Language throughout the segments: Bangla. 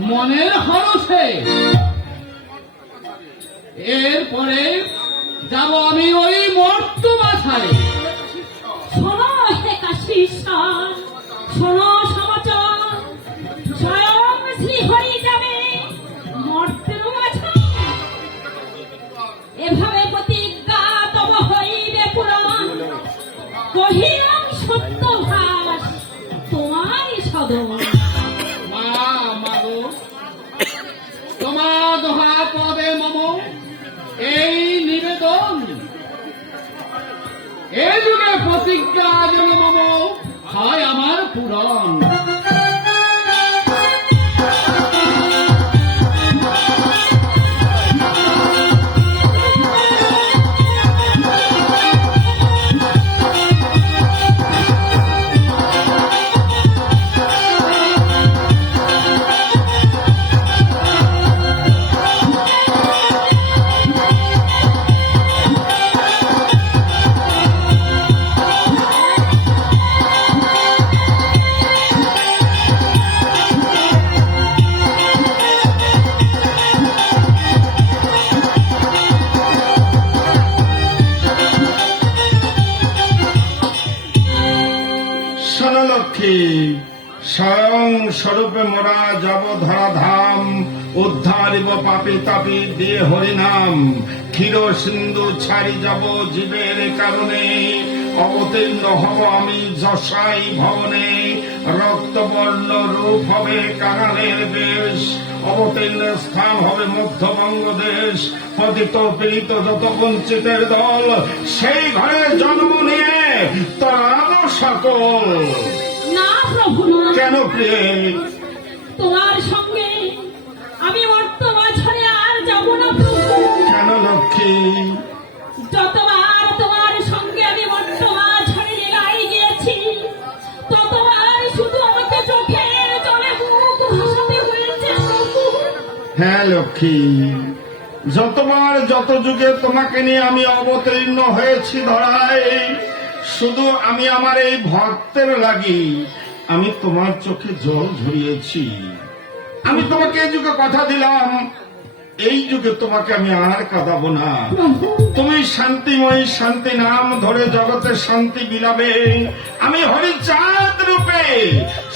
মনের হরসে এরপরে যাব আমি ওই মর্ত মাথারে শোনো হে কাশীশ্বর, শোনো সমাচার, স্বয়ং যাবে মর্তের মাঝে। এভাবে প্রতিজ্ঞা তব হইবে পুরাণ কহিলাম সত্য ভাস তোমারই সদন এ যুগে প্রতিজ্ঞা যেন হয় আমার পূরণ। স্বয়ং স্বরূপে মোরা যাব ধরা ধাম উদ্ধারিব পাপি তাপি দিয়ে হরিনাম। ক্ষীর সিন্ধু ছাড়ি যাব জীবের কারণে, অবতীর্ণ হব আমি যশাই ভবনে। রক্তবর্ণ রূপ হবে কাঙালের বেশ, অবতীর্ণ স্থান হবে মধ্যবঙ্গ দেশ পতিত পীড়িত যত বঞ্চিতের দল, সেই ঘরে জন্ম নিয়ে তার সকল। না প্রভু না। কেন তোমার সঙ্গে আমি আর যাব না প্রভু। কেন লক্ষ্মী? যতবার তোমার সঙ্গে আমি লীলায় গিয়েছি ততবার শুধু আমাকে চোখের জলে মুখ ভাসাতে হয়েছে হ্যাঁ লক্ষ্মী যতবার যত যুগে তোমাকে নিয়ে আমি অবতীর্ণ হয়েছি ধরায় শুধু আমি আমার এই ভক্তের লাগি, আমি তোমার চোখে জল ঝরিয়েছি। আমি তোমাকে এই যুগে কথা দিলাম, এই যুগে তোমাকে আমি আর কাঁদাবো না। তুমি শান্তিময়ী শান্তি নাম ধরে জগতে শান্তি বিলাবে আমি হরিচাঁদ রূপে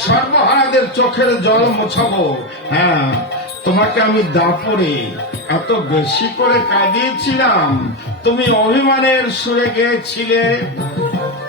সর্বহারাদের চোখের জল মোছাবো। হ্যাঁ তোমাকে আমি দাপরে এত বেশি করে কাঁদিয়েছিলাম। তুমি অভিমানের সুরে গেছিলে